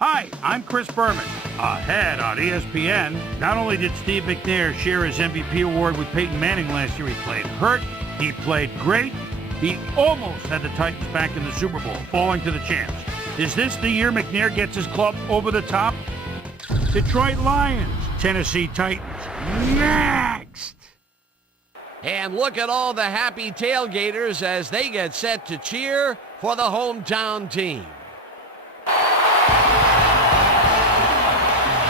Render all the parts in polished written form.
Hi, I'm Chris Berman. Ahead on ESPN, not only did Steve McNair share his MVP award with Peyton Manning last year, he played hurt, he played great, he almost had the Titans back in the Super Bowl, falling to the champs. Is this the year McNair gets his club over the top? Detroit Lions, Tennessee Titans, next! And look at all the happy tailgaters as they get set to cheer for the hometown team.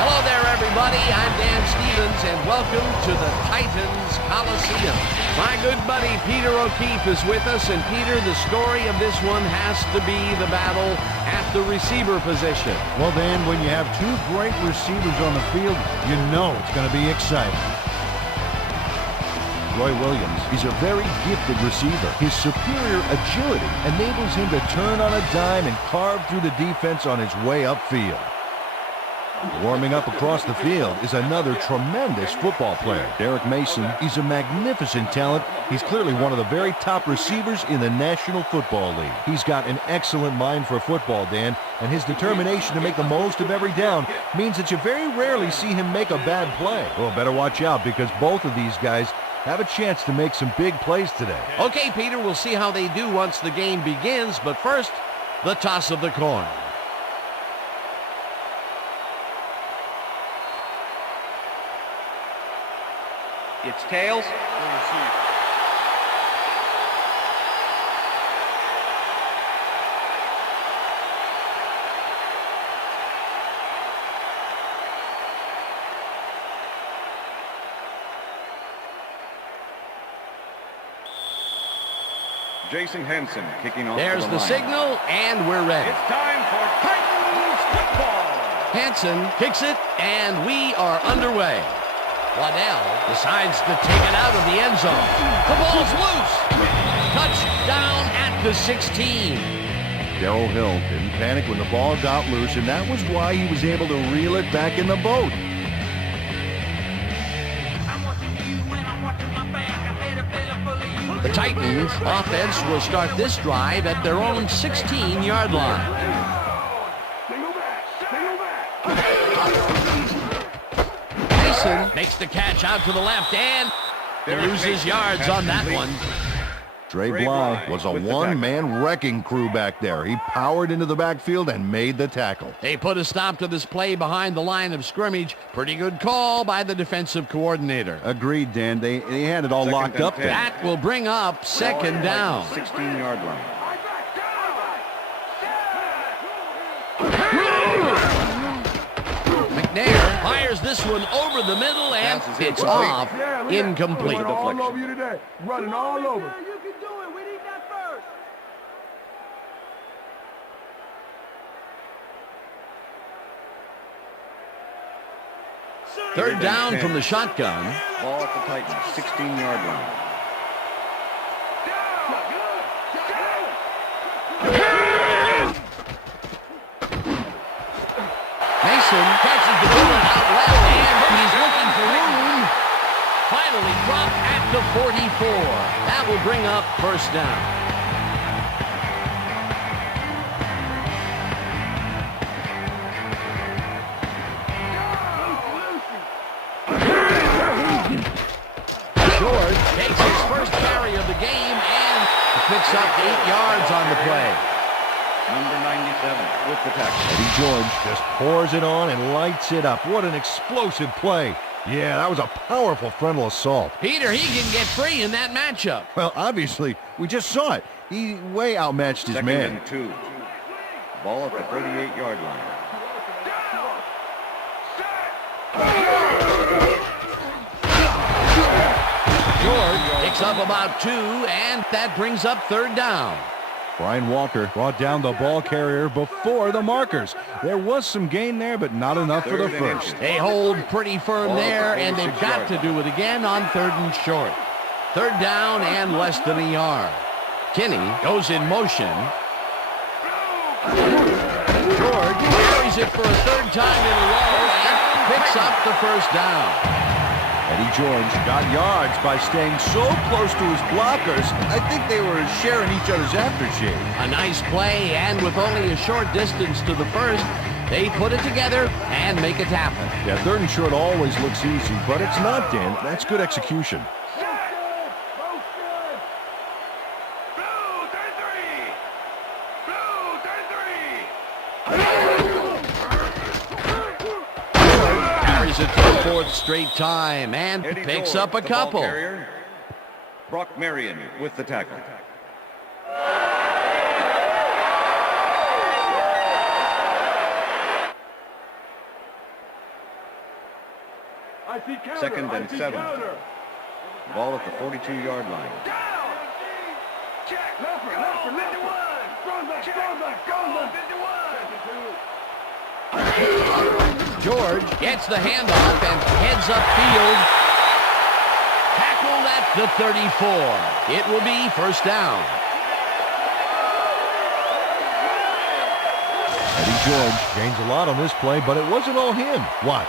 Hello there, everybody. I'm Dan Stevens, and welcome to the Titans Coliseum. My good buddy Peter O'Keefe is with us, and Peter, the story of this one has to be the battle at the receiver position. Well, Dan, when you have two great receivers on the field, you know it's going to be exciting. Roy Williams, he's a very gifted receiver. His superior agility enables him to turn on a dime and carve through the defense on his way upfield. Warming up across the field is another tremendous football player. Derek Mason, he's a magnificent talent. He's clearly one of the very top receivers in the National Football League. He's got an excellent mind for football, Dan, and his determination to make the most of every down means that you very rarely see him make a bad play. Well, better watch out because both of these guys have a chance to make some big plays today. Okay, Peter, we'll see how they do once the game begins, but first, the toss of the coin. It's tails. Jason Henson kicking off. There's the signal, and we're ready. It's time for Titans football. Henson kicks it, and we are underway. Waddell decides to take it out of the end zone. The ball's loose. Touchdown at the 16. Darrell Hill didn't panic when the ball got loose, and that was why he was able to reel it back in the boat. The Titans offense will start this drive at their own 16-yard line. Mason makes the catch out to the left, and he loses yards on that one. Trey Bly was a one-man wrecking crew back there. He powered into the backfield and made the tackle. They put a stop to this play behind the line of scrimmage. Pretty good call by the defensive coordinator. Agreed, Dan. They had it all locked up there. That will bring up second down. 16-yard line. McNair fires this one over the middle, and it's off. Incomplete. All over you today. Running all over. Third down from the shotgun. Ball at the Titans, 16-yard line. Mason catches the ball out left, and he's looking for room. Finally dropped at the 44. That will bring up first down. George takes his first carry of the game and picks up 8 yards on the play. Number 97 with the tackle. Eddie George just pours it on and lights it up. What an explosive play. Yeah, that was a powerful frontal assault. Peter, he can get free in that matchup. Well, obviously, we just saw it. He way outmatched his Second man. and 2. Ball at the 38-yard line. George picks up about 2, and that brings up third down. Brian Walker brought down the ball carrier before the markers. There was some gain there, but not enough for the first. They hold pretty firm there, and they've got to do it again on third and short. Third down and less than a yard. Kinney goes in motion. George carries it for a third time in a row and picks up the first down. Eddie George got yards by staying so close to his blockers, I think they were sharing each other's aftershave. A nice play, and with only a short distance to the first, They put it together and make it happen. Yeah, third and short always looks easy, but it's not, Dan. That's good execution. Carries it to the fourth straight time and Eddie picks George, up a the ball couple. carrier. Brock Marion with the tackle. Second and 7. Ball at the 42-yard line. George gets the handoff and heads upfield. Tackled at the 34. It will be first down. Eddie George gains a lot on this play, but it wasn't all him. Watch.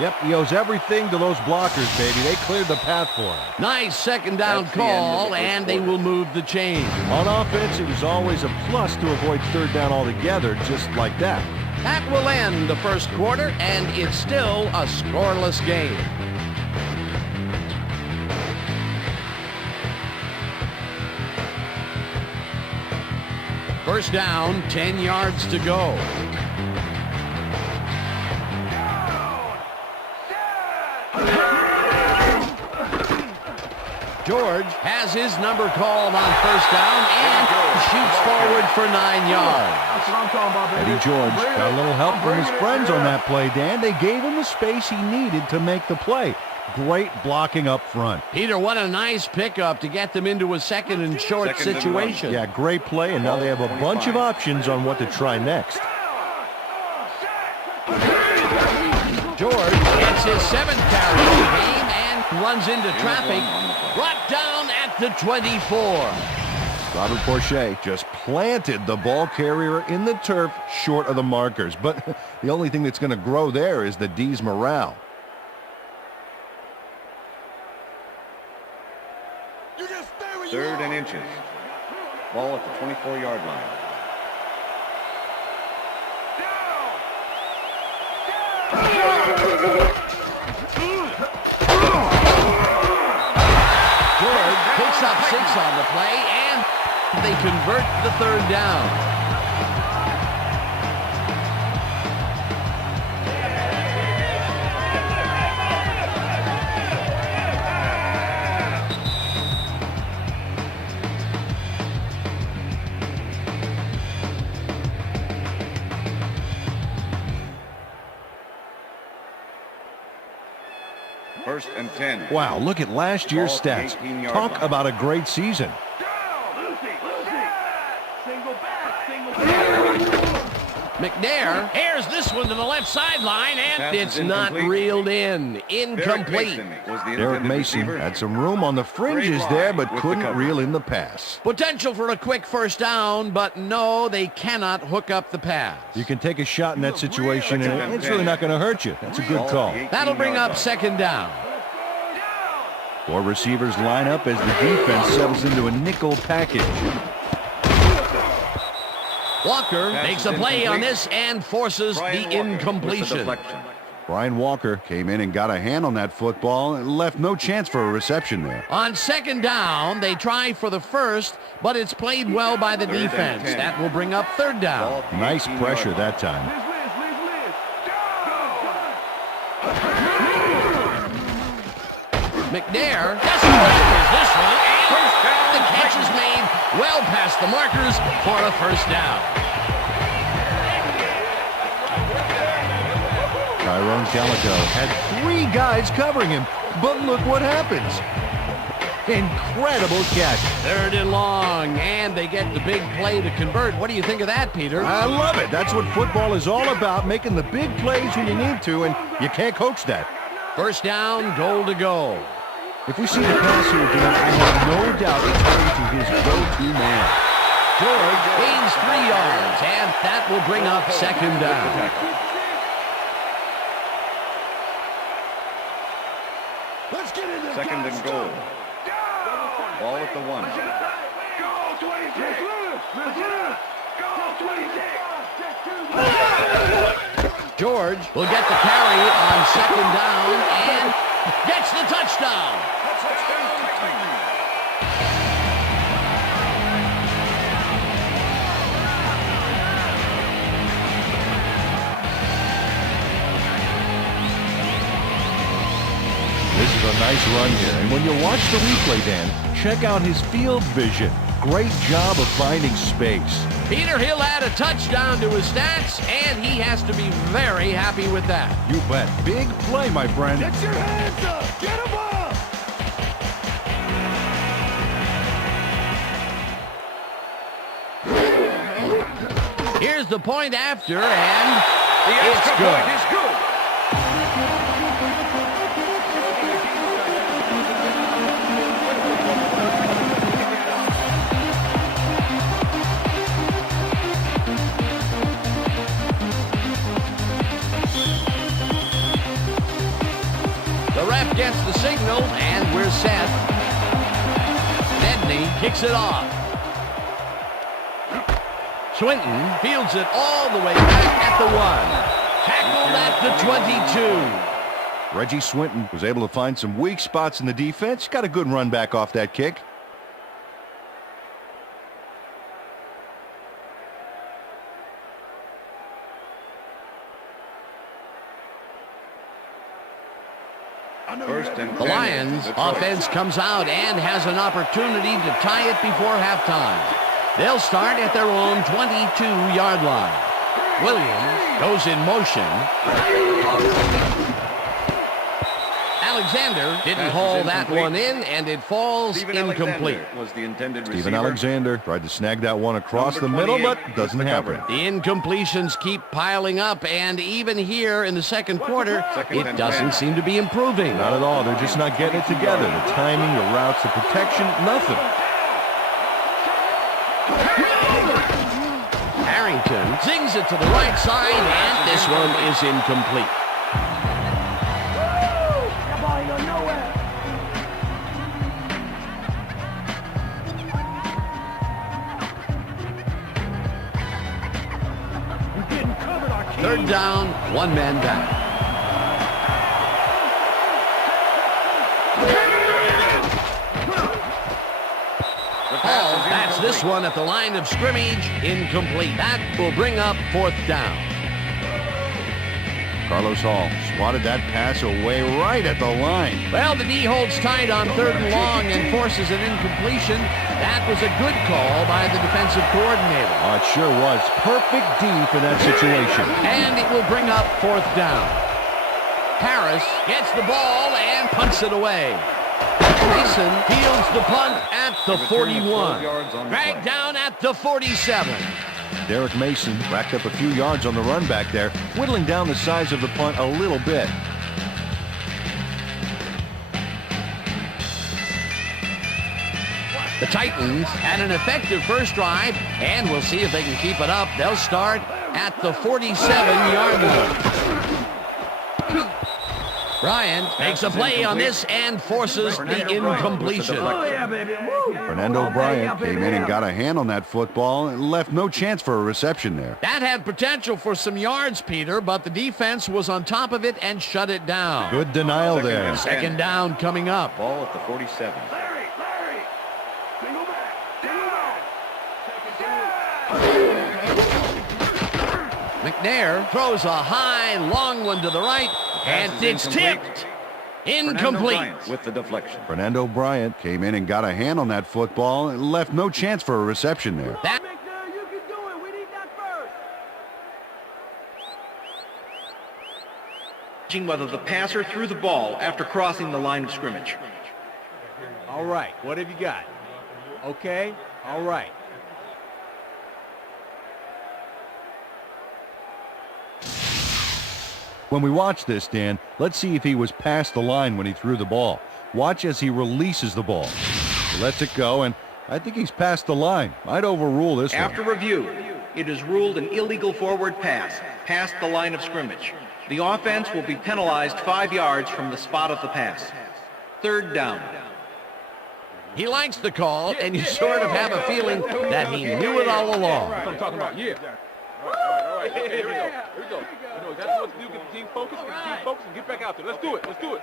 Yep, he owes everything to those blockers, baby. They cleared the path for him. Nice second down That's the end of call, the first and they quarter. will move the chain. On offense, it was always a plus to avoid third down altogether, just like that. That will end the first quarter, and it's still a scoreless game. First down, 10 yards to go. George has his number called on first down and shoots forward for 9 yards. That's what I'm talking about, baby. Eddie George got a little help from his friends on that play, Dan. They gave him the space he needed to make the play. Great blocking up front. Peter, what a nice pickup to get them into a second and short Second and situation. Yeah, great play, and now they have a bunch of options on what to try next. George gets his 7th carry of the game and runs into traffic. Brought down at the 24. Robert Porcher just planted the ball carrier in the turf short of the markers. But the only thing that's going to grow there is the D's morale. Third and inches. Ball at the 24-yard line. George picks up 6 on the play, and they convert the third down. First and 10. Wow, look at last year's Ball at stats. the 18-yard Talk line. about a great season. McNair airs this one to the left sideline, and Pass it's is not incomplete. reeled in. Derek Incomplete. Mason was the Derek intended Mason receiver. had some room on the fringes Great there, line but with the couldn't coverage. reel in the pass. Potential for a quick first down, but no, they cannot hook up the pass. You can take a shot in that situation, Second and and it's 10. really not going to hurt you. That's a good Ball at call. the 18-yard That'll bring up line. second down. 4 receivers line up as the defense settles into a nickel package. Walker Pass makes is a play on incomplete. this and forces Brian the Walker with the incompletion. deflection. Brian Walker came in and got a hand on that football and left no chance for a reception there. On second down, they try for the first, but it's played well by the Third and defense. 10. That will bring up third Ball down. at the Nice 18-yard pressure line. that time. McNair desperately this one, and the catch is made well past the markers for a first down. Tyrone Calico had 3 guys covering him, but look what happens. Incredible catch. Third and long, and they get the big play to convert. What do you think of that, Peter? I love it. That's what football is all about, making the big plays when you need to, and you can't coach that. First down, goal to go. If we see the pass here, Dan, I have no doubt it's going to his go-to man. George gains 3 yards, and that will bring up second down. Second and goal. Ball at the 1. George will get the carry on second down and gets the touchdown. This is a nice run here. And when you watch the replay, Dan, check out his field vision. Great job of finding space. Peter, he'll add a touchdown to his stats, and he has to be very happy with that. You bet. Big play, my friend. Get your hands up! Get him up! Here's the point after, and The it's extra good. point is good. The ref gets the signal, and we're set. Nedney kicks it off. Swinton fields it all the way back at the 1. Tackled at the 22. Reggie Swinton was able to find some weak spots in the defense. Got a good run back off that kick. First and The 10. Lions Detroit. offense comes out and has an opportunity to tie it before halftime. They'll start at their own 22-yard line. Williams goes in motion. Alexander didn't Pass is haul that incomplete. one in, and it falls Stephen incomplete. Alexander was the intended Stephen receiver. Alexander tried to snag that one across the Number middle, but 28 doesn't was the happen. cover. The incompletions keep piling up, and even here in the second quarter, Second it and doesn't 10. seem to be improving. Not at all. They're just not getting it together. The timing, the routes, the protection, nothing. Harrington zings it to the right side, and this one is incomplete. That ball ain't going nowhere. We're getting covered, our king. Third down, one man back. Hall bats this one at the line of scrimmage, incomplete. That will bring up fourth down. Carlos Hall swatted that pass away right at the line. Well, the D holds tight on third and long and forces an incompletion. That was a good call by the defensive coordinator. Oh, it sure was. Perfect deep in that situation. And it will bring up fourth down. Harris gets the ball and punts it away. Mason fields the punt at the Return of 12 41. yards on the Dragged play. down at the 47. Derek Mason racked up a few yards on the run back there, whittling down the size of the punt a little bit. The Titans had an effective first drive, and we'll see if they can keep it up. They'll start at the 47-yard line. Bryant makes a play on this and forces the incompletion. Oh, yeah, baby. Woo. Fernando Bryant came in and got a hand on that football and left no chance for a reception there. That had potential for some yards, Peter, but the defense was on top of it and shut it down. Good denial there. Second down coming up. Ball at the 47. Larry. Single back. McNair throws a high, long one to the right, and Pass is it's incomplete. tipped. Fernando Incomplete. Bryant with the deflection. Fernando Bryant came in and got a hand on that football and left no chance for a reception there. That McNair, you can do it. We need that first. Whether the passer threw the ball after crossing the line of scrimmage. All right, what have you got? Okay, all right. When we watch this, Dan, let's see if he was past the line when he threw the ball. Watch as he releases the ball. He lets it go, and I think he's past the line. I'd overrule this After one. review, it is ruled an illegal forward pass past the line of scrimmage. The offense will be penalized 5 yards from the spot of the pass. Third down. he likes the call, and you sort of have a feeling that he knew it all along. I'm talking about, yeah. Here we go. You know exactly what's focused, and get back out there. Let's do it. Let's do it.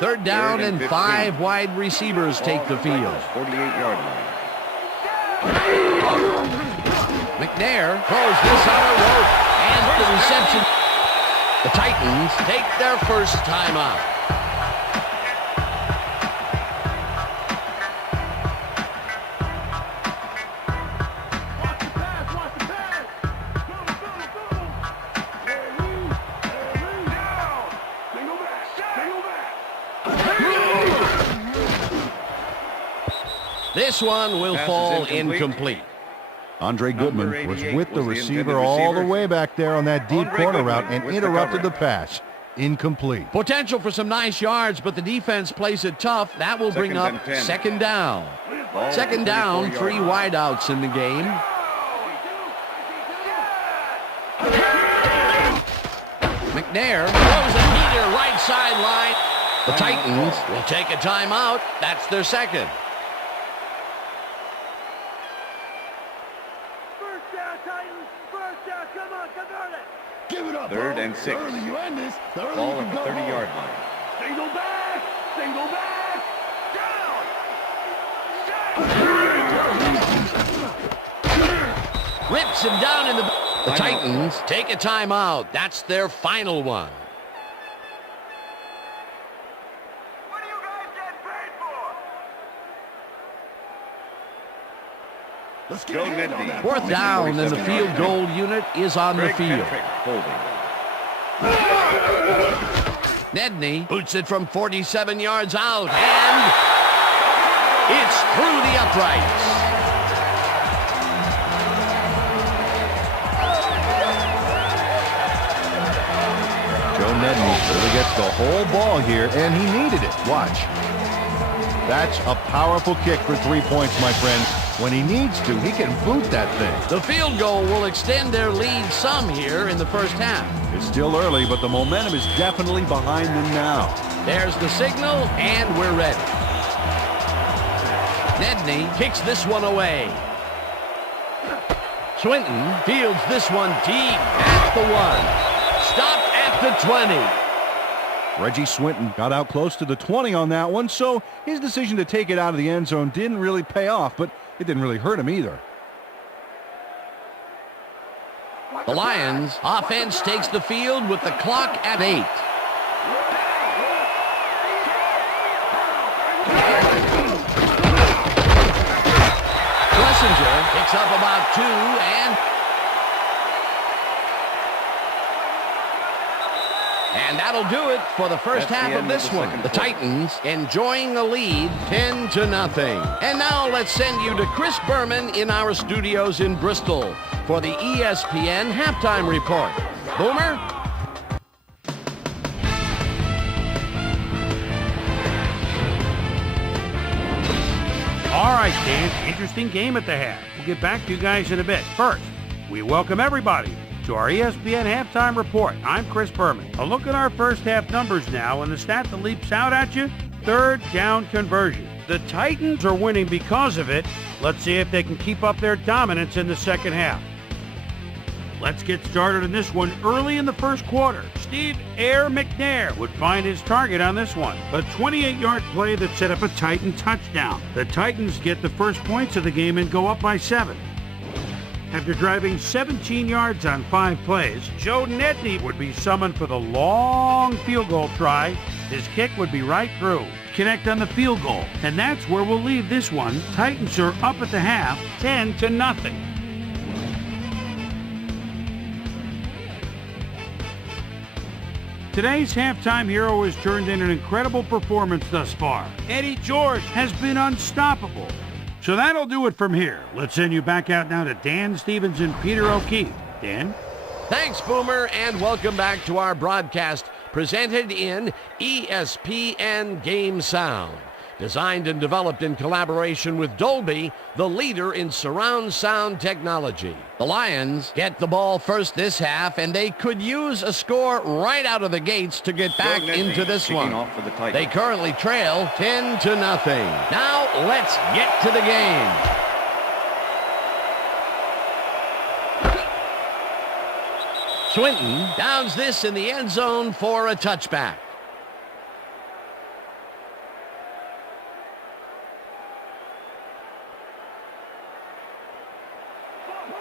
Third down and 5 wide receivers take the field. 48-yard line. McNair throws this on a rope, and the reception. The Titans take their first timeout. Watch the pass, watch the pass. Go. Down. Single back. This one will Pass is fall incomplete. incomplete. Andre Number Goodman was 88 with the was the receiver intended all the receiver. way back there on that deep Andre corner Goodman route and with the interrupted the coverage. pass. Incomplete. Potential for some nice yards, but the defense plays it tough. That will bring Second up and 10. second down. Ball at Second the down, 34-yard 3 line. wideouts in the game. McNair throws a heater right sideline. The Titans will take a timeout. That's their second. First down, Titans. First down. Come on, convert it. Give it up. Third bro. and 6. The earlier you end this, the earlier Ball you at can the go 30-yard home. line. Single back. Down. Rips him down in the... The Timeout. Titans take a timeout. That's their final one. What do you guys get paid for? Let's get Joe a hand on Nedney. that. Fourth down, and the 47 field yard goal unit is on the Greg field. Patrick holding. Nedney boots it from 47 yards out, and it's through the uprights. Joe Nedney really gets the whole ball here, and he needed it. Watch. That's a powerful kick for 3 points, my friends. When he needs to, he can boot that thing. The field goal will extend their lead some here in the first half. It's still early, but the momentum is definitely behind them now. There's the signal, and we're ready. Nedney kicks this one away. Swinton fields this one deep at the 1. Stopped at the 20. Reggie Swinton got out close to the 20 on that one, so his decision to take it out of the end zone didn't really pay off, but it didn't really hurt him either. The Lions offense takes the field with the clock at 8. Schlesinger picks up about 2, and that'll do it for the first That's the half of end this of the one. second The quarter. Titans enjoying the lead 10-0. And now let's send you to Chris Berman in our studios in Bristol for the ESPN halftime report. Boomer? All right, Dan, interesting game at the half. We'll get back to you guys in a bit. First, we welcome everybody to our ESPN halftime report. I'm Chris Berman. A look at our first half numbers now, and the stat that leaps out at you, third down conversion. The Titans are winning because of it. Let's see if they can keep up their dominance in the second half. Let's get started in this one early in the first quarter. Steve Air McNair would find his target on this one. A 28-yard play that set up a Titan touchdown. The Titans get the first points of the game and go up by 7. After driving 17 yards on 5 plays, Joe Nedney would be summoned for the long field goal try. His kick would be right through. Connect on the field goal. And that's where we'll leave this one. Titans are up at the half, 10-0. Today's halftime hero has turned in an incredible performance thus far. Eddie George has been unstoppable. So that'll do it from here. Let's send you back out now to Dan Stevens and Peter O'Keefe. Dan? Thanks, Boomer, and welcome back to our broadcast presented in ESPN Game Sound. Designed and developed in collaboration with Dolby, the leader in surround sound technology. The Lions get the ball first this half, and they could use a score right out of the gates to get back into this one. They currently trail 10-0. Now let's get to the game. Swinton downs this in the end zone for a touchback.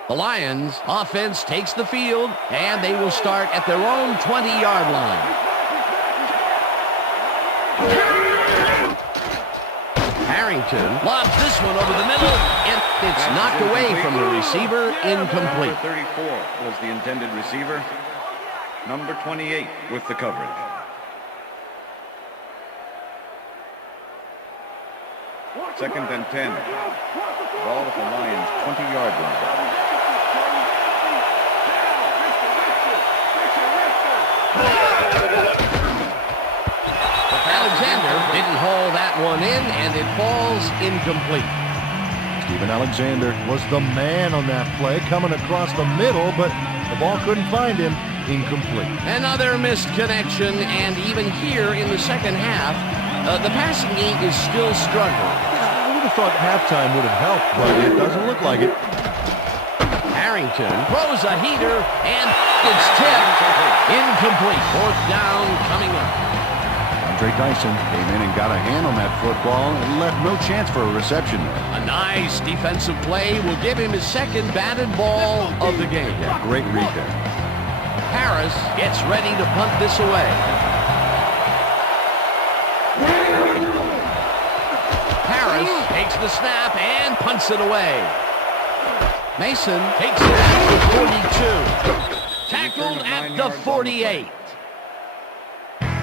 The Lions offense takes the field, and they will start at their own 20-yard line. Harrington lobs this one over the middle, and it's knocked away from the receiver, incomplete. Number 34 was the intended receiver. Number 28 with the coverage. Second and 10. Ball at the Lions' 20-yard line. Alexander didn't haul that one in, and it falls incomplete. Steven Alexander was the man on that play, coming across the middle, but the ball couldn't find him. Incomplete. Another missed connection, and even here in the second half, the passing game is still struggling. I would have thought halftime would have helped, but it doesn't look like it. Harrington throws a heater, and it's tipped. Incomplete. Fourth down coming up. Andre Dyson came in and got a hand on that football and left no chance for a reception there. A nice defensive play will give him his second batted ball of the game. Yeah, great read there. Harris gets ready to punt this away. Harris takes the snap and punts it away. Mason takes it at the 42. Tackled at the 48.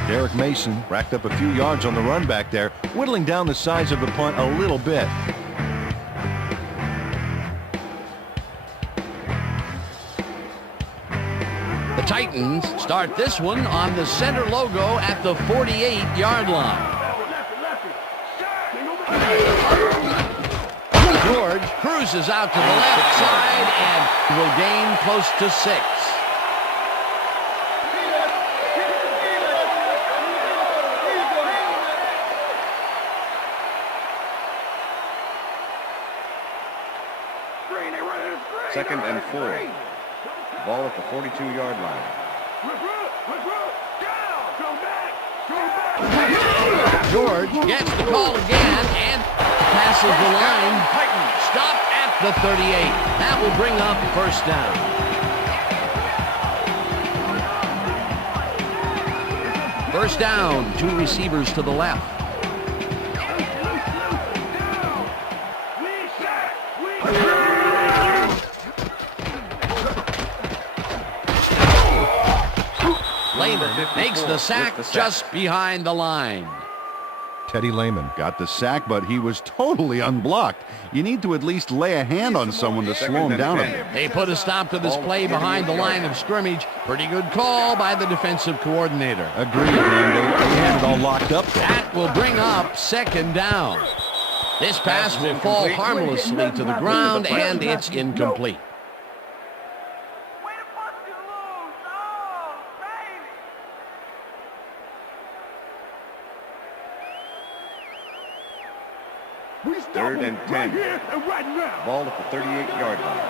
Derek Mason racked up a few yards on the run back there, whittling down the size of the punt a little bit. The Titans start this one on the center logo at the 48-yard line. George cruises out to the left side and will gain close to 6. Second and 4. Ball at the 42-yard line. George gets the call again and passes the line. Stop at the 38. That will bring up first down. First down, 2 receivers to the left. Lehman makes the sack just behind the line. Teddy Lehman got the sack, but he was totally unblocked. You need to at least lay a hand on someone to slow him down a bit. They put a stop to this play behind the line of scrimmage. Pretty good call by the defensive coordinator. Agreed, man. They had it all locked up there. That will bring up second down. This pass will fall harmlessly to the ground, and it's incomplete. Third and 10. Ball at the 38-yard line.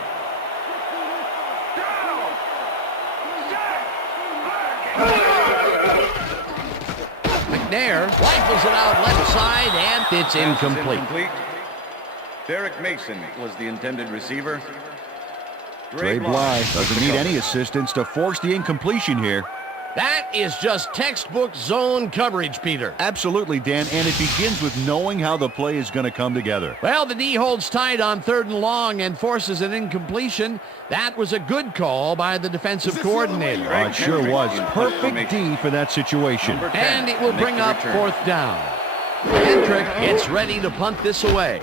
McNair rifles it out left side, and it's incomplete. Derek Mason was the intended receiver. Dre Bly doesn't need any assistance to force the incompletion here. That is just textbook zone coverage, Peter. Absolutely, Dan, and it begins with knowing how the play is going to come together. Well, the D holds tight on 3rd and long and forces an incompletion. That was a good call by the defensive coordinator. Oh, it sure was. Perfect D for that situation. And it will bring up 4th down. Hendrick gets ready to punt this away.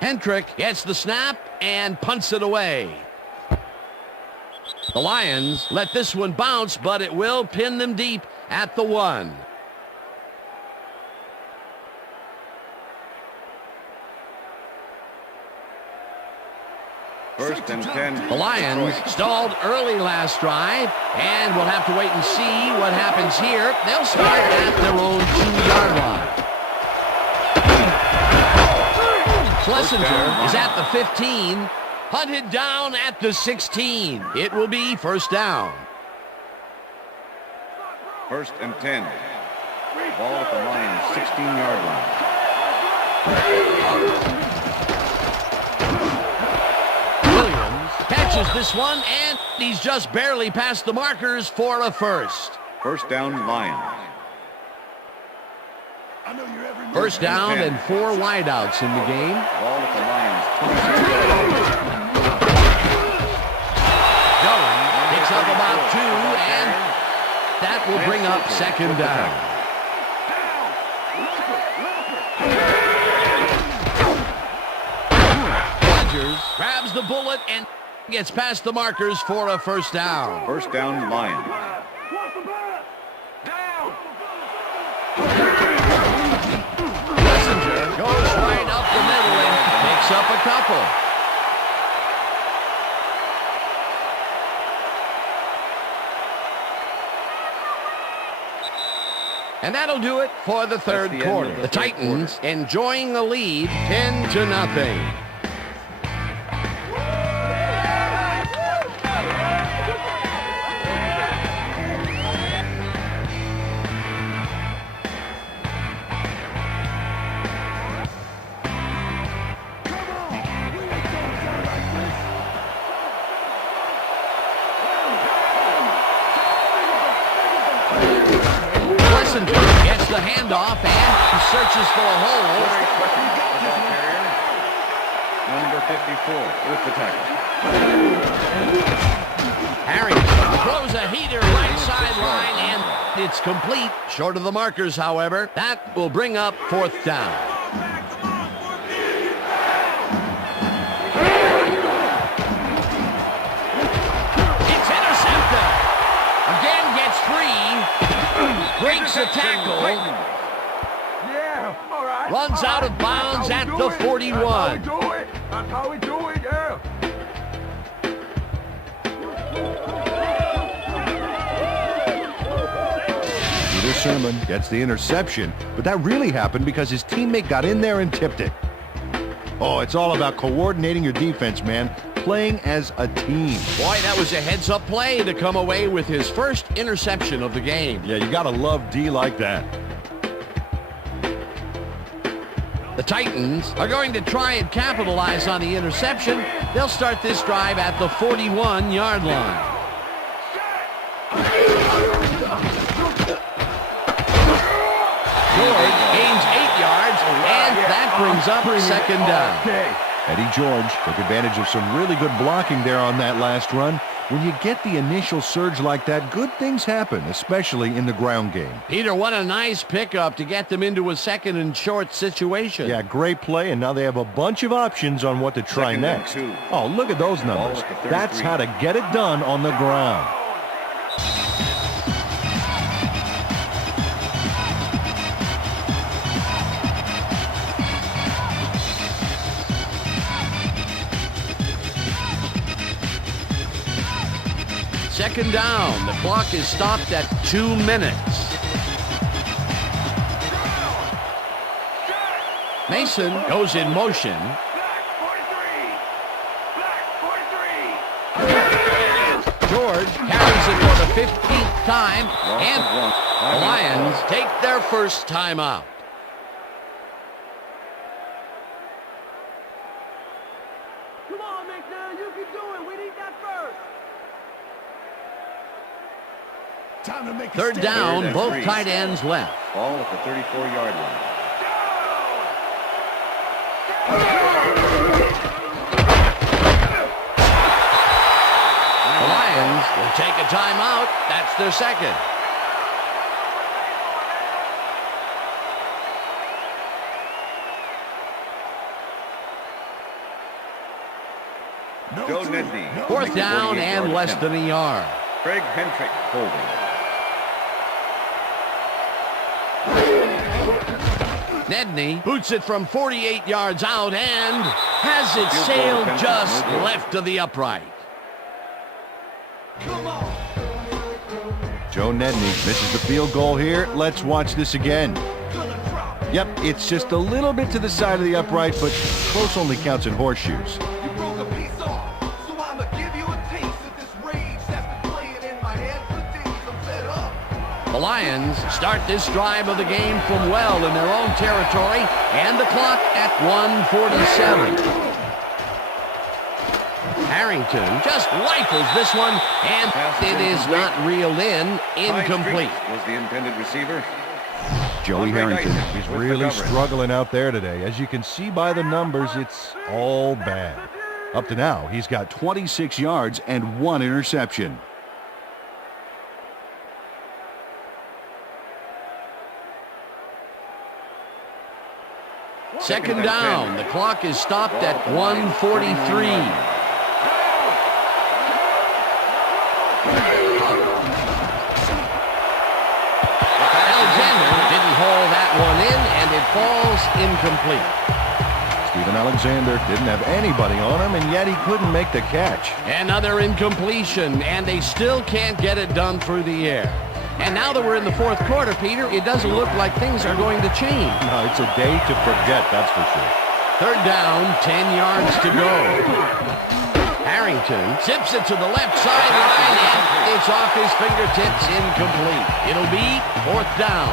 Hendrick gets the snap and punts it away. The Lions let this one bounce, but it will pin them deep at the 1. First and 10. The Lions stalled early last drive, and we'll have to wait and see what happens here. They'll start at their own 2-yard line. Schlesinger is at the 15, hunted down at the 16. It will be first down. First and 10. Ball at the Lions' 16-yard line. Williams catches this one, and he's just barely past the markers for a first. First down, Lions. First down and 4 wideouts in the game. Ball at the Lions' 26-yard line. Jones picks up about 2, and that will bring up second down. Rodgers grabs the bullet and gets past the markers for a first down. First down, Lions. Schlesinger goes right up the middle and picks up a couple. And that'll do it for the third quarter. The Titans enjoying the lead 10-0. Gets the handoff and searches for a hole. Number 54 with the tackle. Harrington throws a heater right sideline, and it's complete. Short of the markers, however. That will bring up fourth down. It's intercepted. Again gets free. Breaks the tackle. Yeah, all right. Runs out of bounds at the 41. That's how we do it, yeah. Peter Sermon gets the interception, but that really happened because his teammate got in there and tipped it. Oh, it's all about coordinating your defense, man. Playing as a team. Boy, that was a heads-up play to come away with his first interception of the game. Yeah, you gotta love D like that. The Titans are going to try and capitalize on the interception. They'll start this drive at the 41-yard line. George gains 8 yards, and that brings up second down. Eddie George took advantage of some really good blocking there on that last run. When you get the initial surge like that, good things happen, especially in the ground game. Peter, what a nice pickup to get them into a second and short situation. Yeah, great play, and now they have a bunch of options on what to try next. Oh, look at those numbers. That's how to get it done on the ground. Second down. The clock is stopped at 2 minutes. Mason goes in motion. George carries it for the 15th time, and the Lions take their first timeout. Come on, McNair, you can do it. We need that first. Time to make a Third stand. down, and both 3. tight ends left. Ball at the 34-yard line. The Lions will take a timeout. That's their second. Joe Nedney. Fourth down and less than a yard. Craig Hentrick holding. Nedney boots it from 48 yards out and has it sailed just left of the upright. Joe Nedney misses the field goal here. Let's watch this again. Yep, it's just a little bit to the side of the upright, but close only counts in horseshoes. You broke a piece off, so I'ma give you a taste of this rage that's been playing in my head for days. I'm fed up. The Lions start this drive of the game from well in their own territory, and the clock at 1:47. Harrington just rifles this one, and it is not reeled in. Incomplete. Was the intended receiver. Joey Harrington is really struggling out there today. As you can see by the numbers, it's all bad. Up to now, he's got 26 yards and 1 interception. Second down. The clock is stopped at 1:43. Haul that one in, and it falls incomplete. Steven Alexander didn't have anybody on him, and yet he couldn't make the catch. Another incompletion, and they still can't get it done through the air. And now that we're in the fourth quarter, Peter, it doesn't look like things are going to change. No, it's a day to forget, that's for sure. Third down, 10 yards to go. Harrington zips it to the left sideline, and it's off his fingertips, incomplete. It'll be fourth down.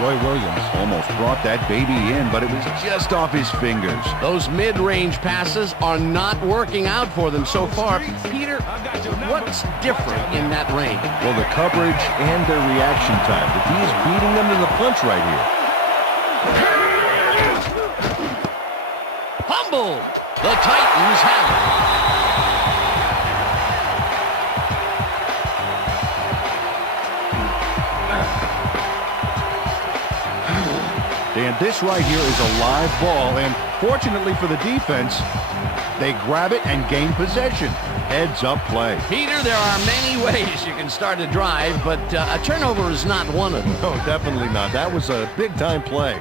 Roy Williams almost brought that baby in, but it was just off his fingers. Those mid-range passes are not working out for them so far. Peter, what's different in that range? Well, the coverage and their reaction time. The D is beating them to the punch right here. Fumbled. The Titans have it. And this right here is a live ball, and fortunately for the defense, they grab it and gain possession. Heads up play. Peter, there are many ways you can start a drive, but a turnover is not one of them. No, definitely not. That was a big-time play.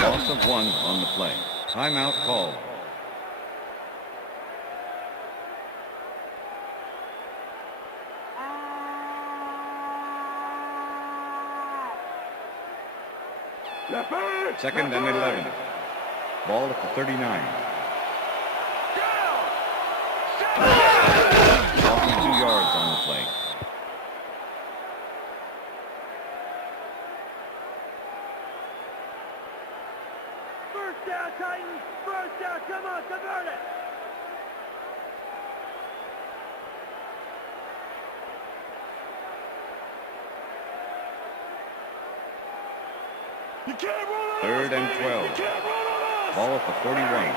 Loss of 1 on the play. Timeout called. Second and 11. Ball at the 39. Off 2 yards on the play. First down, Titans. First down. Come on, convert it. You can't run on Third and 12. You can't run on us. Ball at the 41.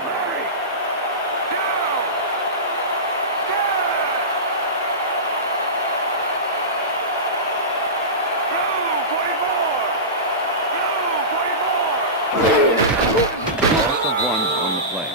Loss of 1 on the play.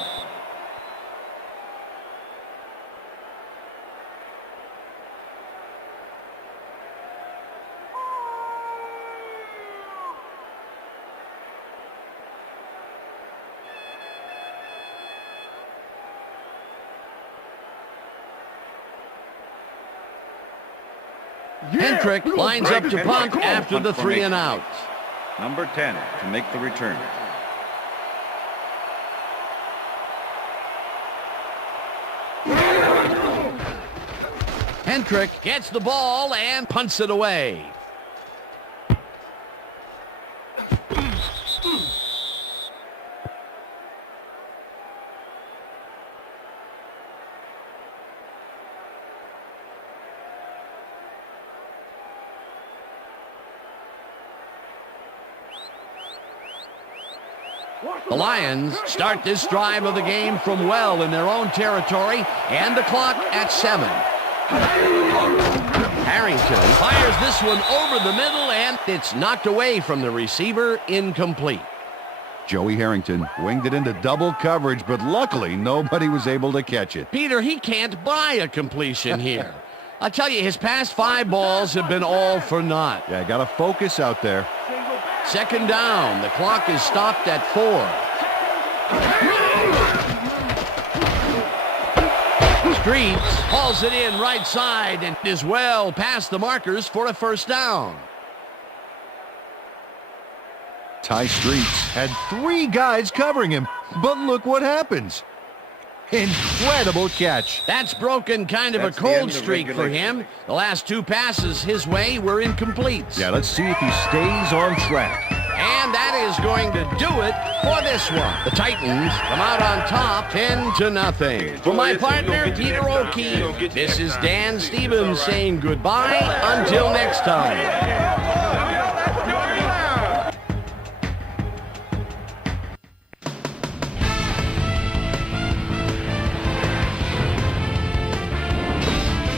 Hendrick lines up to punt after the 3 and out. Number 10 to make the return. Hendrick gets the ball and punts it away. The Lions start this drive of the game from well in their own territory, and the clock at 7. Harrington fires this one over the middle, and it's knocked away from the receiver, incomplete. Joey Harrington winged it into double coverage, but luckily nobody was able to catch it. Peter, he can't buy a completion here. I tell you, his past 5 balls have been all for naught. Yeah, got to focus out there. Second down. The clock is stopped at 4. Streets hauls it in right side and is well past the markers for a first down. Ty Streets had 3 guys covering him, but look what happens. Incredible catch. That's broken kind of That's a the end cold of streak for regulation. him. The last 2 passes his way were incomplete. Yeah, let's see if he stays on track. And that is going to do it for this one. The Titans come out on top 10-0. For my partner, Peter O'Keefe, this is Dan Stevens saying goodbye until next time.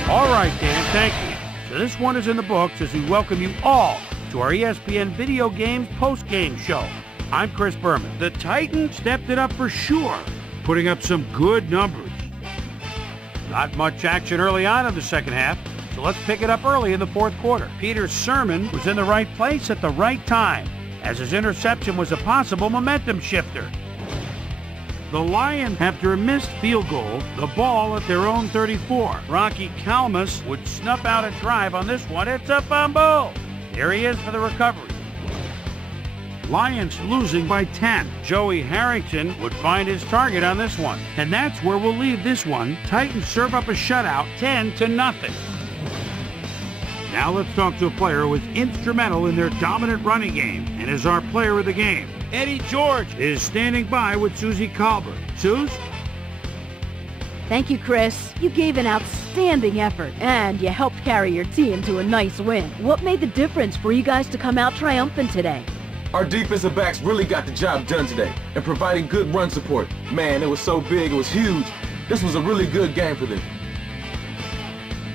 All right, Dan, thank you. So this one is in the books as we welcome you all to our ESPN Video Games post-game show. I'm Chris Berman. The Titans stepped it up for sure, putting up some good numbers. Not much action early on in the second half, so let's pick it up early in the fourth quarter. Peter's sermon was in the right place at the right time, as his interception was a possible momentum shifter. The Lions, after a missed field goal, the ball at their own 34. Rocky Kalmus would snuff out a drive on this one. It's a fumble. There he is for the recovery. Lions losing by 10. Joey Harrington would find his target on this one. And that's where we'll leave this one. Titans serve up a shutout, 10-0. Now let's talk to a player who was instrumental in their dominant running game and is our player of the game. Eddie George is standing by with Susie Colbert. Suze? Thank you, Chris. You gave an outstanding effort, and you helped carry your team to a nice win. What made the difference for you guys to come out triumphant today? Our defensive backs really got the job done today and providing good run support. Man, it was so big, it was huge. This was a really good game for them.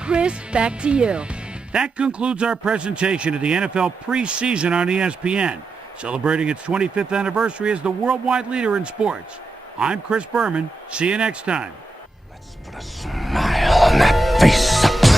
Chris, back to you. That concludes our presentation of the NFL preseason on ESPN, celebrating its 25th anniversary as the worldwide leader in sports. I'm Chris Berman. See you next time. Let's put a smile on that face.